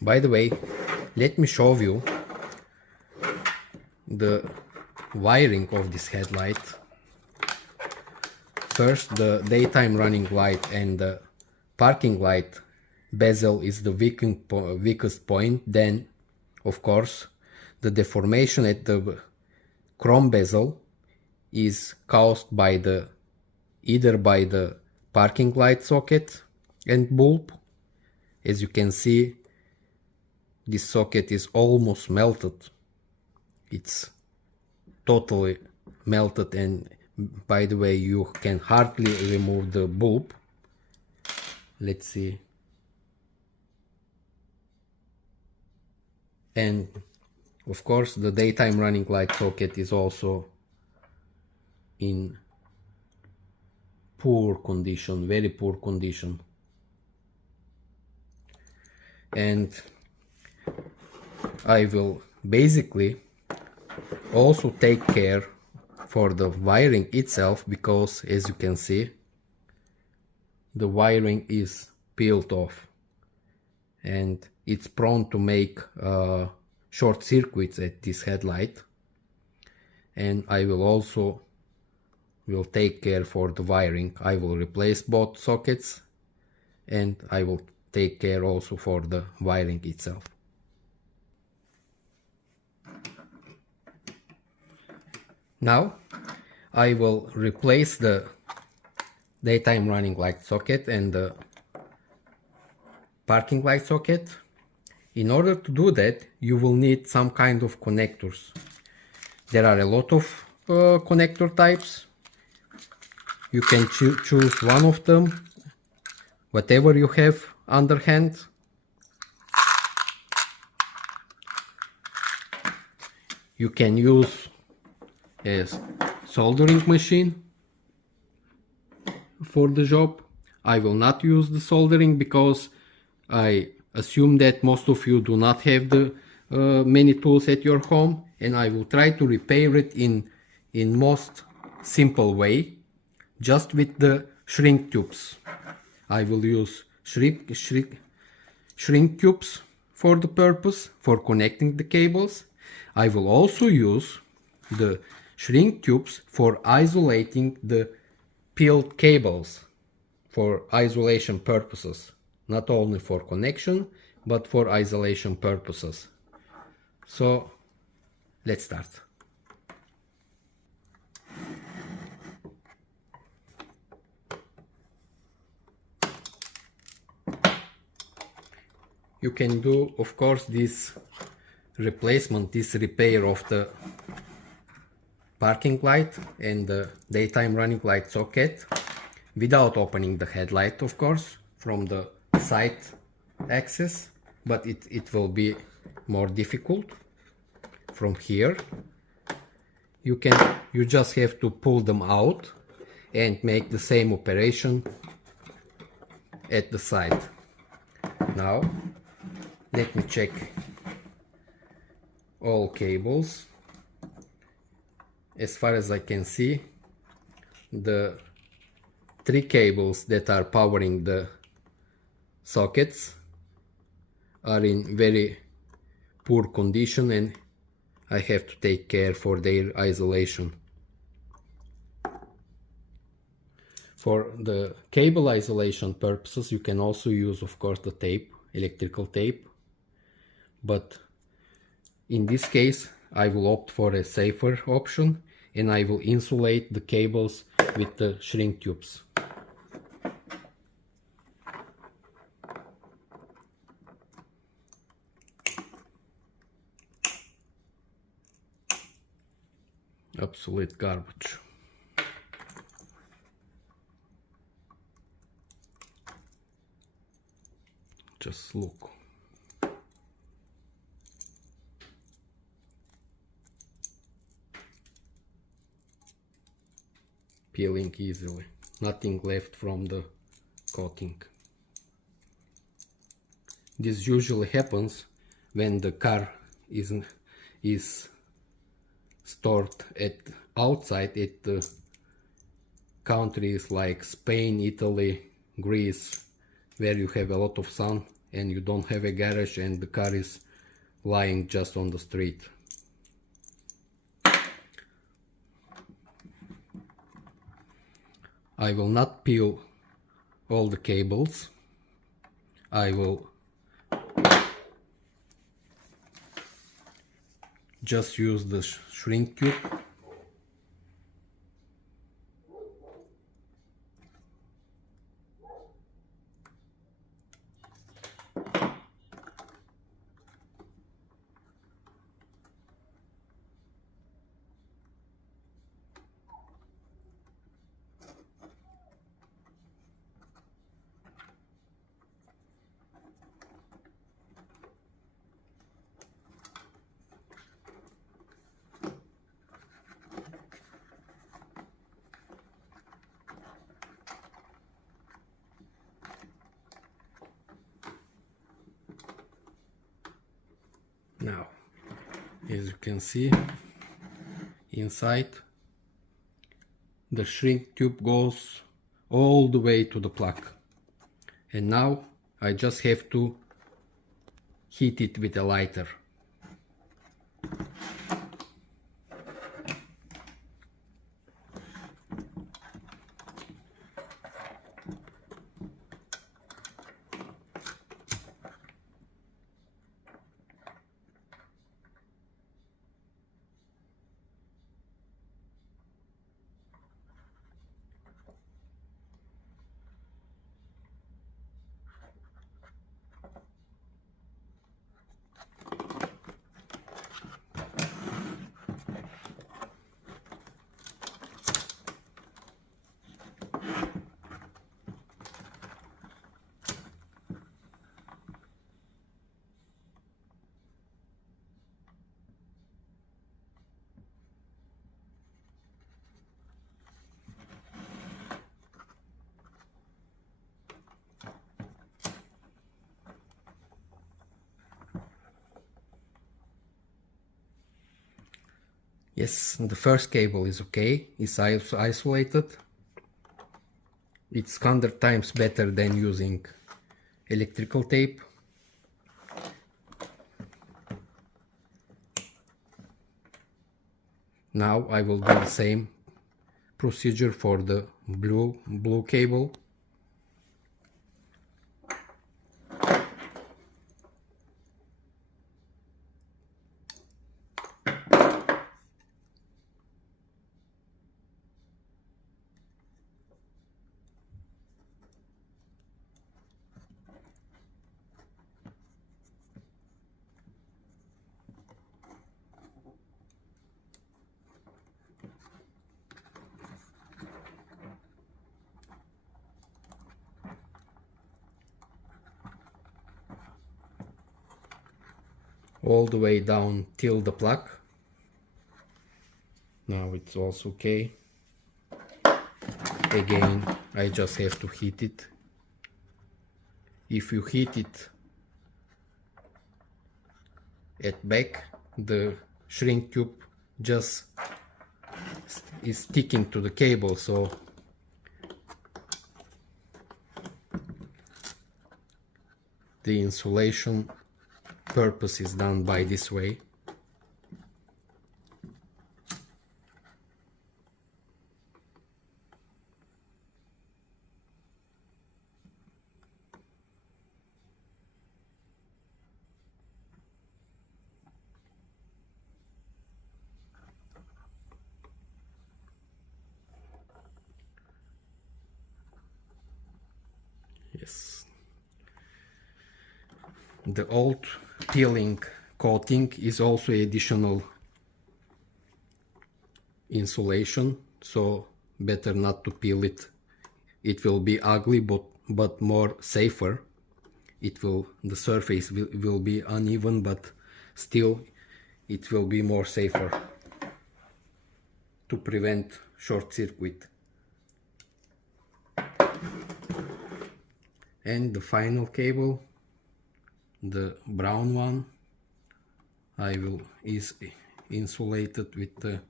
By the way, let me show you the wiring of this headlight. First, the daytime running light and the parking light bezel is the weakest point. Then, of course, the deformation at the chrome bezel is caused by either by the parking light socket and bulb. As you can see, this socket is almost melted. It's totally melted, and by the way, you can hardly remove the bulb. Let's see. And of course, the daytime running light socket is also in poor condition, very poor condition. And I will basically also take care for the wiring itself, because as you can see, the wiring is peeled off and it's prone to make short circuits at this headlight. And I will take care for the wiring. I will replace both sockets, and I will take care also for the wiring itself. Now I will replace the daytime running light socket and the parking light socket. In order to do that, you will need some kind of connectors. There are a lot of connector types. You can choose one of them, whatever you have under hand. You can use a soldering machine for the job. I will not use the soldering because I assume that most of you do not have the many tools at your home, and I will try to repair it in most simple way, just with the shrink tubes. I will use shrink tubes for the purpose, for connecting the cables. I will also use the shrink tubes for isolating the peeled cables for isolation purposes, not only for connection but for isolation purposes. So let's start. You can do, of course, this replacement, this repair of the parking light and the daytime running light socket without opening the headlight, of course, from the side axis, but it will be more difficult from here. You just have to pull them out and make the same operation at the side. Now let me check all cables. As far as I can see, the 3 cables that are powering the sockets are in very poor condition, and I have to take care for their isolation. For the cable isolation purposes, you can also use, of course, the tape, electrical tape, but in this case I will opt for a safer option, and I will insulate the cables with the shrink tubes. Absolute garbage. Just look. Peeling easily, nothing left from the coating. This usually happens when the car is stored outside at the countries like Spain, Italy, Greece, where you have a lot of sun and you don't have a garage and the car is lying just on the street. I will not peel all the cables. I will just use the shrink tube. Now, as you can see, inside the shrink tube goes all the way to the plug, and now I just have to heat it with a lighter. Yes, the first cable is okay, it's isolated. It's 100 times better than using electrical tape. Now I will do the same procedure for the blue cable. All the way down till the plug. Now it's also okay. Again, I just have to heat it. If you heat it at back, the shrink tube just is sticking to the cable, so the insulation purpose is done by this way. Yes. The old peeling coating is also additional insulation, so better not to peel it. It will be ugly, but more safer. The surface will be uneven, but still it will be more safer to prevent short circuit. And the final cable, the brown one, is insulated with the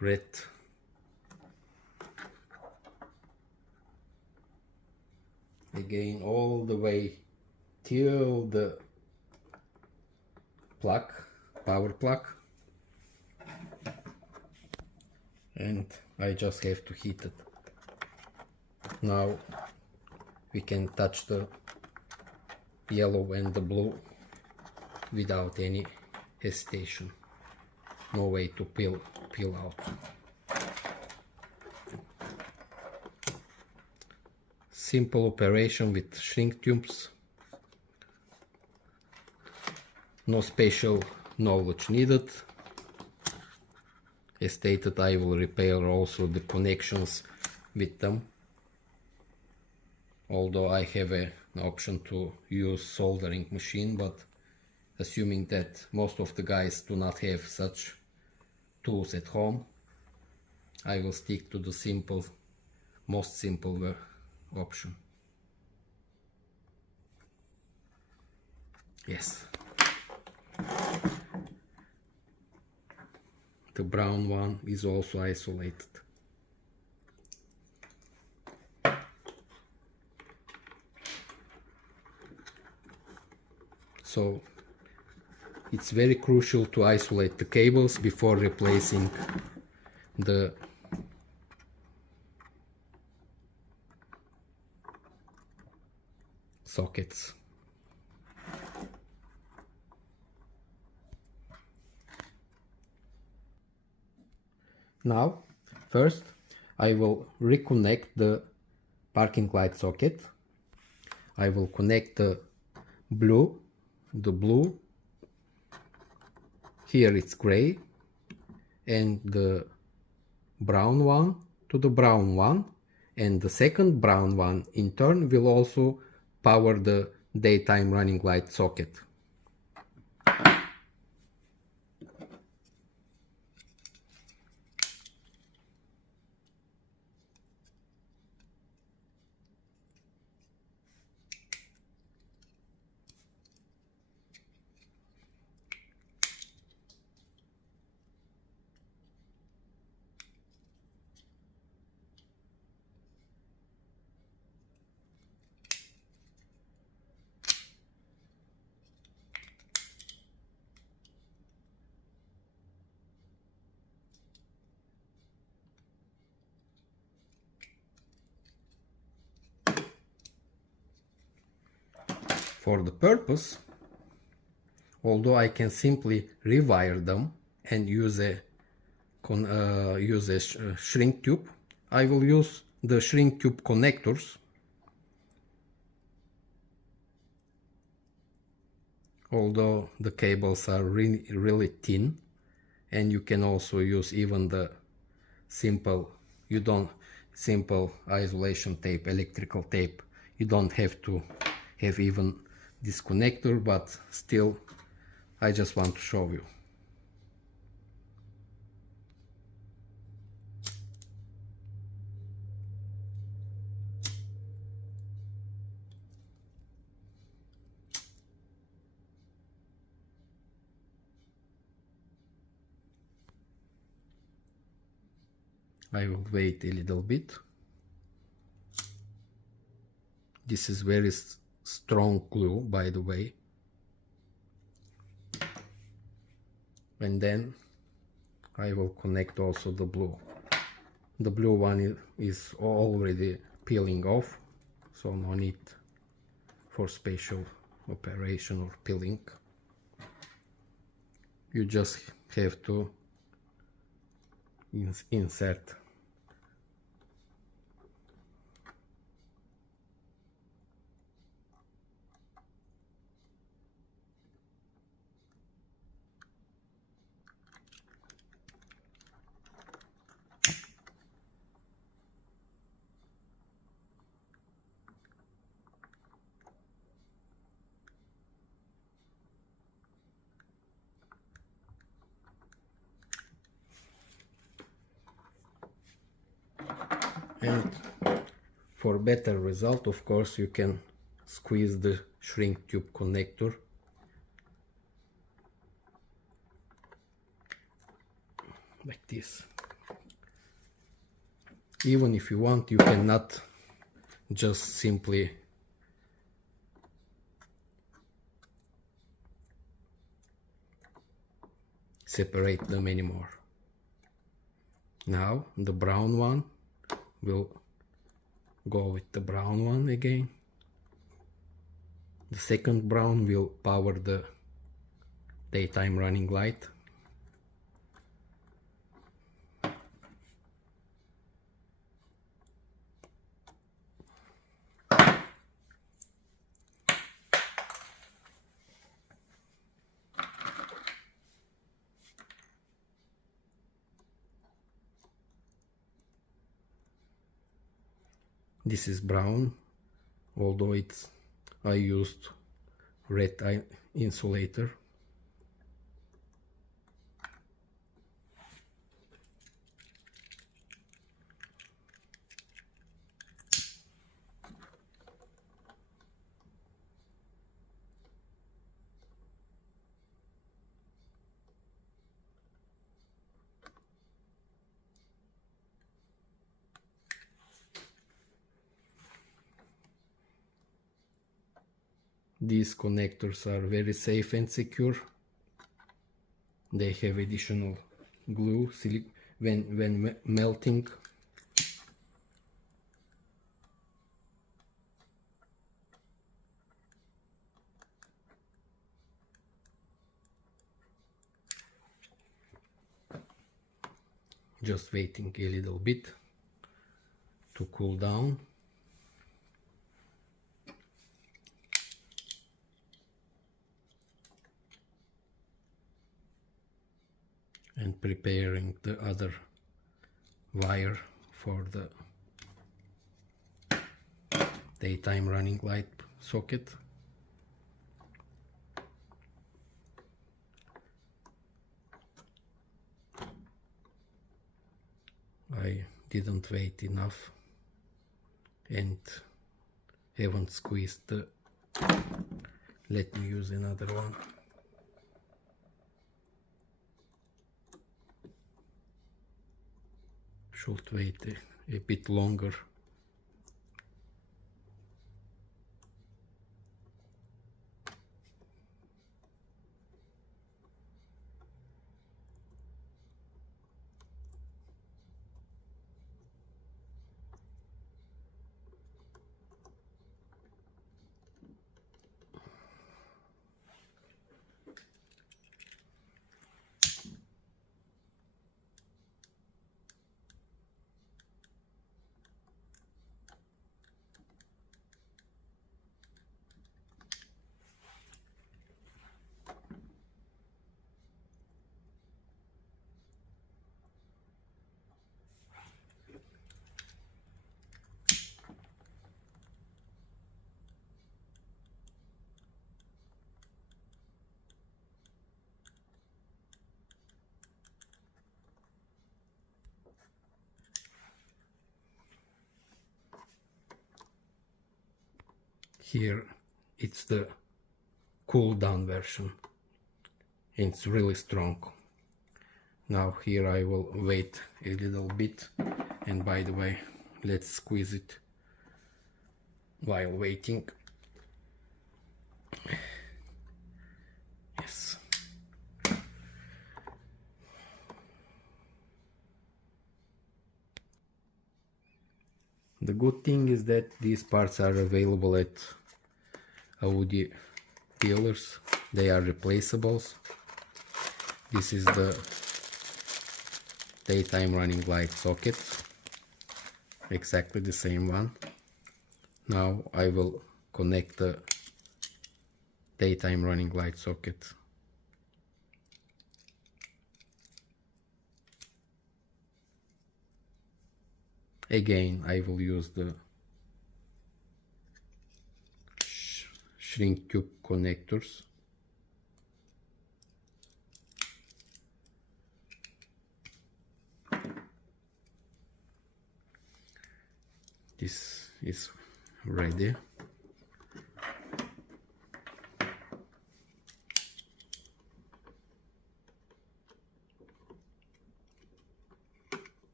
red again all the way till the plug, power plug, and I just have to heat it. Now we can touch the yellow and the blue without any hesitation. No way to peel out. Simple operation with shrink tubes. No special knowledge needed. As stated, I will repair also the connections with them. Although I have an option to use soldering machine, but assuming that most of the guys do not have such tools at home, I will stick to the simple, most simple option. Yes. The brown one is also isolated. So it's very crucial to isolate the cables before replacing the sockets. Now, first I will reconnect the parking light socket. I will connect the blue, here it's gray, and the brown one to the brown one, and the second brown one in turn will also power the daytime running light socket. For the purpose, although I can simply rewire them and use a shrink tube, I will use the shrink tube connectors. Although the cables are really thin, and you can also use even the simple isolation tape, electrical tape. You don't have to have even this connector, but still I just want to show you. I will wait a little bit. This is very strong glue, by the way. And then I will connect also the blue. The blue one is already peeling off, so no need for special operation or peeling. You just have to insert . And for better result, of course, you can squeeze the shrink tube connector like this. Even if you want, you cannot just simply separate them anymore. Now the brown one will go with the brown one again. The second brown will power the daytime running light. This is brown, although I used red insulator. These connectors are very safe and secure. They have additional glue when melting. Just waiting a little bit to cool down. And preparing the other wire for the daytime running light socket. I didn't wait enough and haven't squeezed the... Let me use another one. Should wait a bit longer. Here it's the cool down version. It's really strong. Now here I will wait a little bit, and by the way, let's squeeze it while waiting. Yes. The good thing is that these parts are available at Audi dealers. They are replaceables. This is the daytime running light socket, exactly the same one. Now I will connect the daytime running light socket. Again, I will use the shrink tube connectors. This is ready.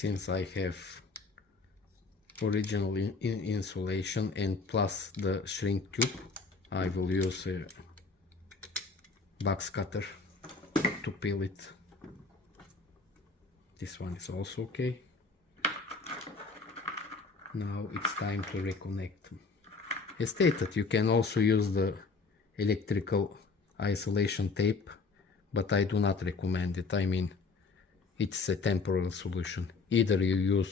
since I have original insulation and plus the shrink tube, I will use a box cutter to peel it. This one is also okay. Now it's time to reconnect. As stated, you can also use the electrical isolation tape, but I do not recommend it. I mean, it's a temporary solution. Either you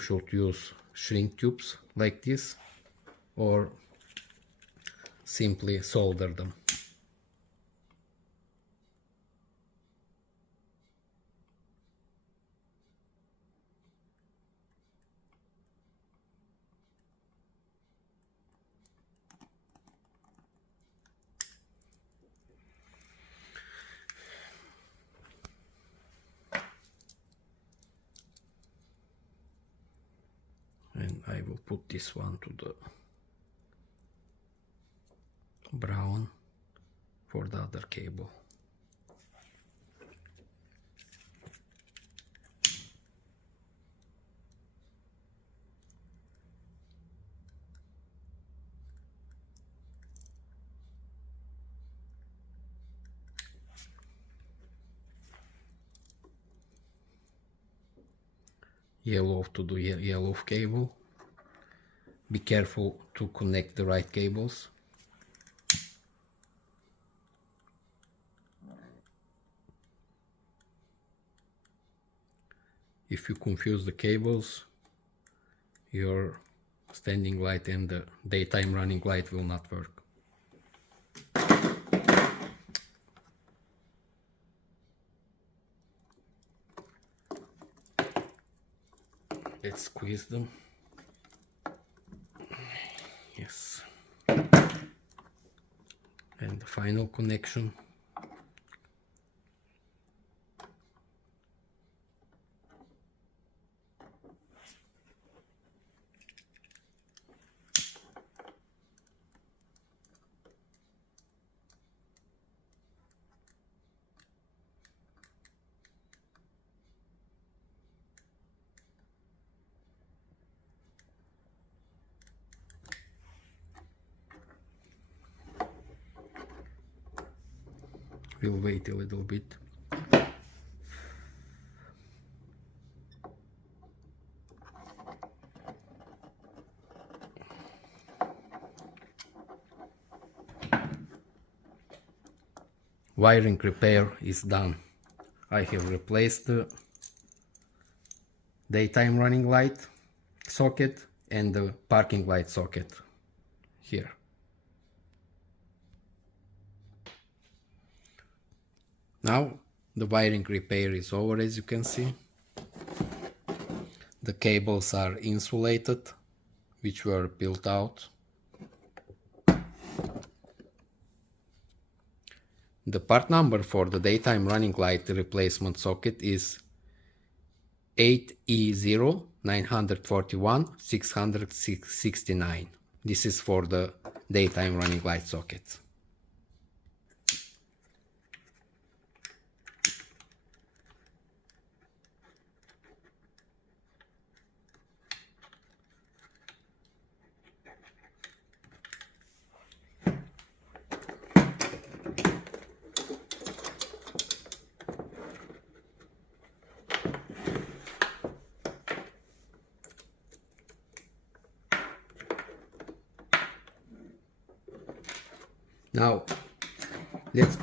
should use shrink tubes like this, or simply solder them. And I will put this one to the brown for the other cable. Yellow to the yellow cable. Be careful to connect the right cables. If you confuse the cables, your standing light and the daytime running light will not work. Let's squeeze them. Yes. And the final connection. We'll wait a little bit. Wiring repair is done. I have replaced the daytime running light socket and the parking light socket here. Now the wiring repair is over, as you can see. The cables are insulated, which were built out. The part number for the daytime running light replacement socket is 8E0-941-669. This is for the daytime running light socket. Now let's